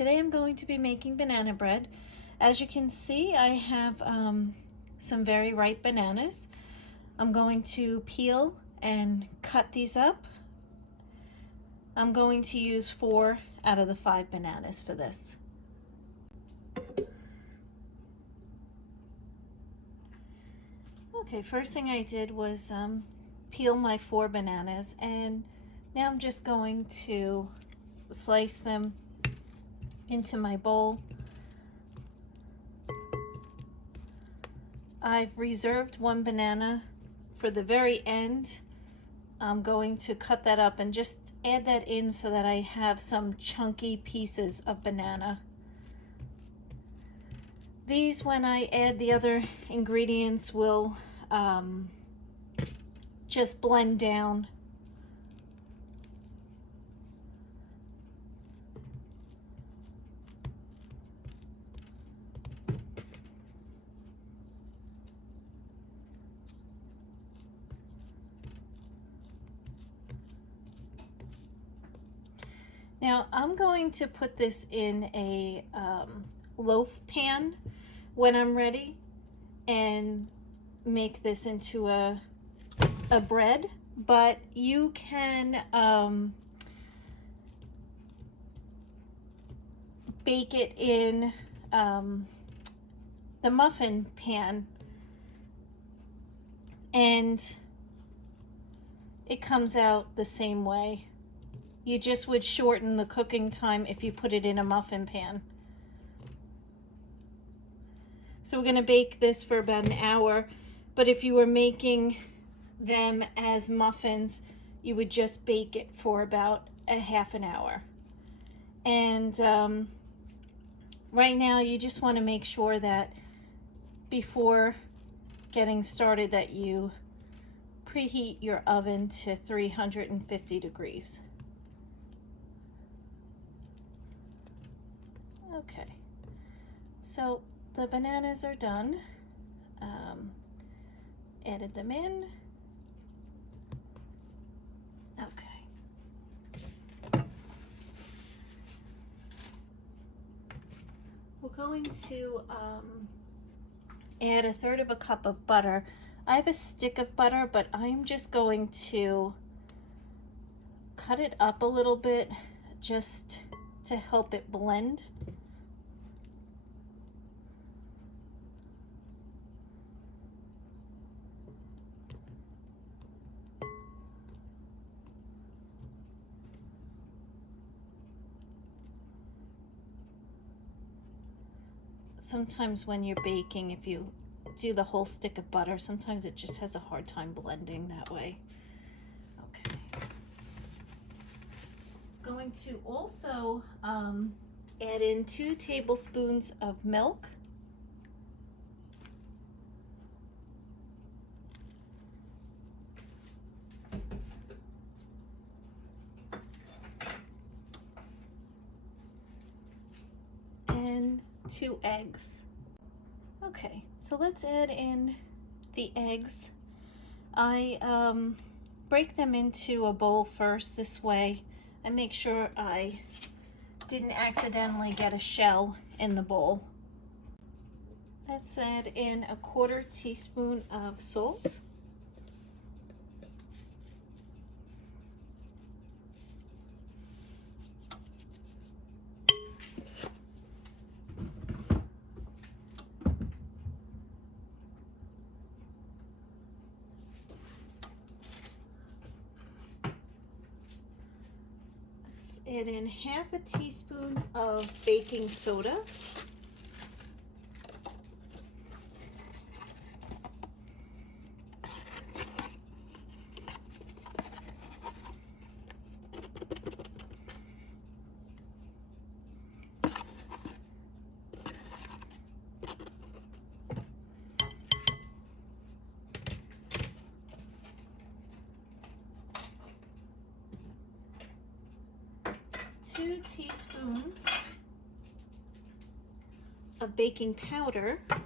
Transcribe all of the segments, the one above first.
Today I'm going to be making banana bread. As you can see, I have some very ripe bananas. I'm going to peel and cut these up. I'm going to use 4 out of the 5 bananas for this. Okay, first thing I did was peel my 4 bananas, and now I'm just going to slice them into my bowl. I've reserved 1 banana for the very end. I'm going to cut that up and just add that in so that I have some chunky pieces of banana. These, when I add the other ingredients, will just blend down. Now I'm going to put this in a loaf pan when I'm ready and make this into a bread, but you can bake it in the muffin pan, and it comes out the same way. You just would shorten the cooking time if you put it in a muffin pan. So we're going to bake this for about an hour, but if you were making them as muffins, you would just bake it for about a half an hour. And right now you just want to make sure that before getting started that you preheat your oven to 350 degrees. Okay, so the bananas are done. Added them in. Okay. We're going to add 1/3 cup of butter. I have a stick of butter, but I'm just going to cut it up a little bit just to help it blend. Sometimes when you're baking, if you do the whole stick of butter, sometimes it just has a hard time blending that way. Okay. Going to also add in 2 tablespoons of milk. And 2 eggs. Okay, so let's add in the eggs. I break them into a bowl first this way and make sure I didn't accidentally get a shell in the bowl. Let's add in 1/4 teaspoon of salt. Add in 1/2 teaspoon of baking soda. Two teaspoons of baking powder. Okay.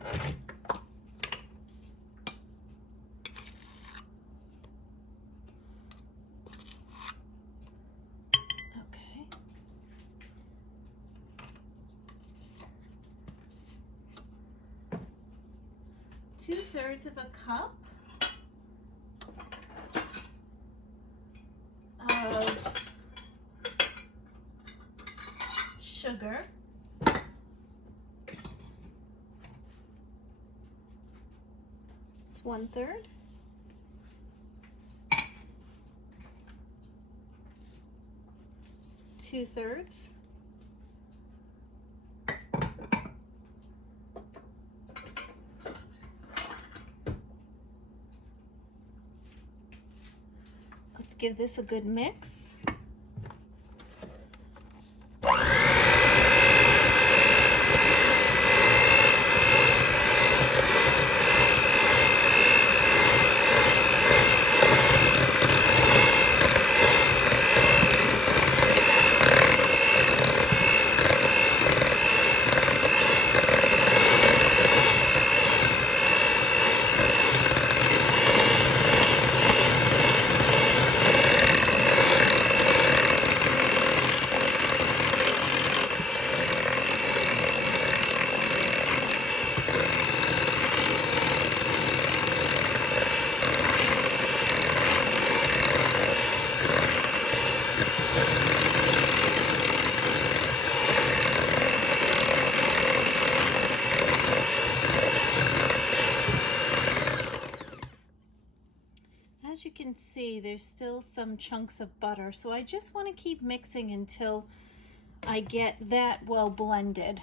2/3 of a cup of sugar. It's 1/3. 2/3. Let's give this a good mix. As you can see, there's still some chunks of butter, so I just want to keep mixing until I get that well blended.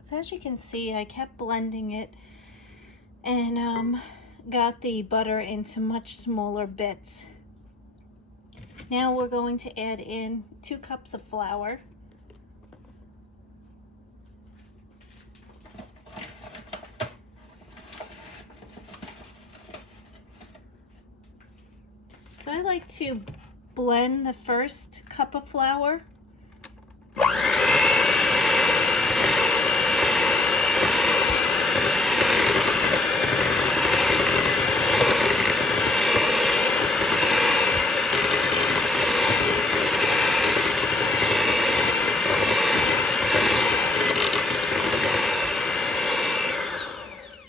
So as you can see, I kept blending it and got the butter into much smaller bits. Now we're going to add in 2 cups of flour. So I like to blend the first cup of flour.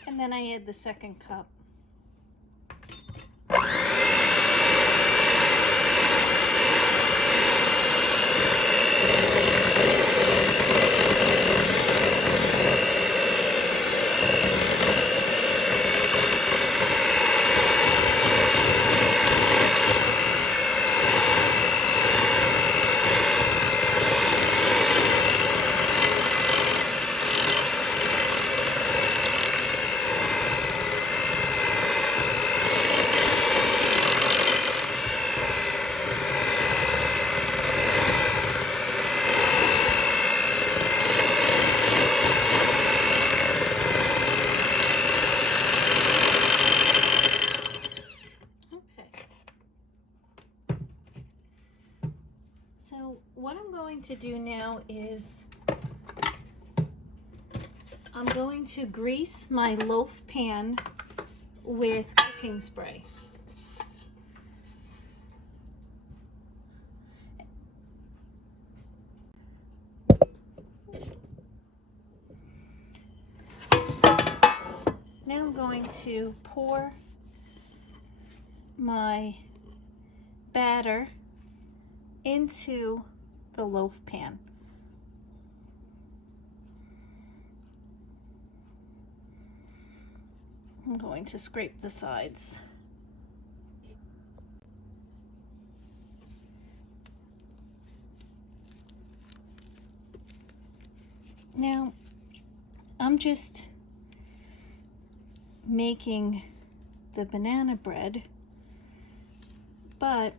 And then I add the second cup. So what I'm going to do now is I'm going to grease my loaf pan with cooking spray. Now I'm going to pour my batter into the loaf pan. I'm going to scrape the sides. Now, I'm just making the banana bread, but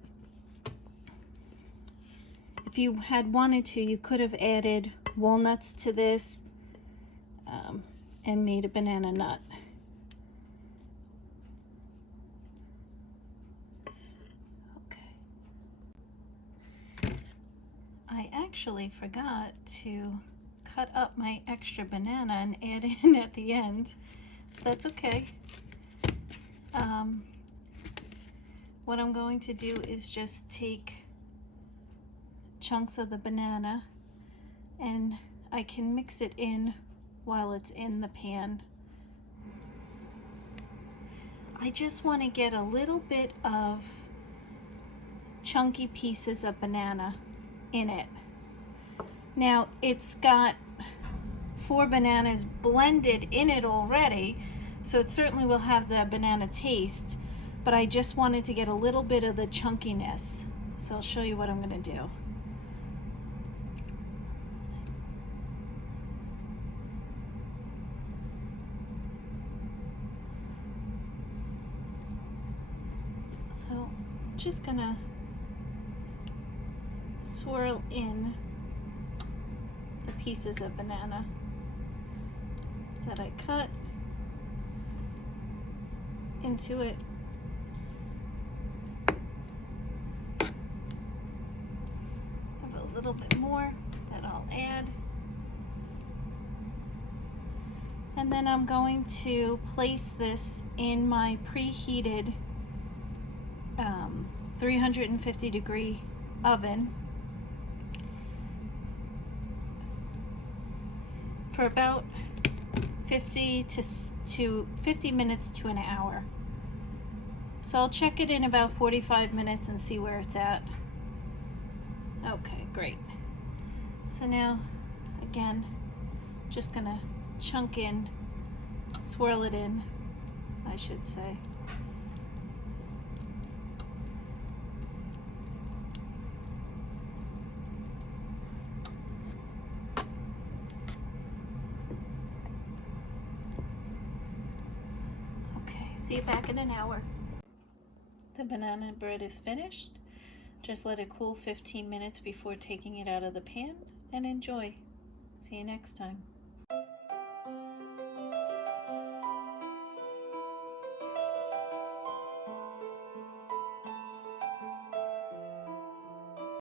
if you had wanted to, you could have added walnuts to this and made a banana nut. Okay. I actually forgot to cut up my extra banana and add in at the end. That's okay. What I'm going to do is just take chunks of the banana and I can mix it in while it's in the pan I just want to get a little bit of chunky pieces of banana in it. Now it's got 4 bananas blended in it already, so it certainly will have the banana taste, but I just wanted to get a little bit of the chunkiness. So I'll show you what I'm going to do. So I'm just going to swirl in the pieces of banana that I cut into it. Have a little bit more that I'll add. And then I'm going to place this in my preheated 350 degree oven for about 50 minutes to an hour. So I'll check it in about 45 minutes and see where it's at. Okay, great. So now, again, just gonna chunk in, swirl it in, I should say. See you back in an hour. The banana bread is finished. Just let it cool 15 minutes before taking it out of the pan and enjoy. See you next time.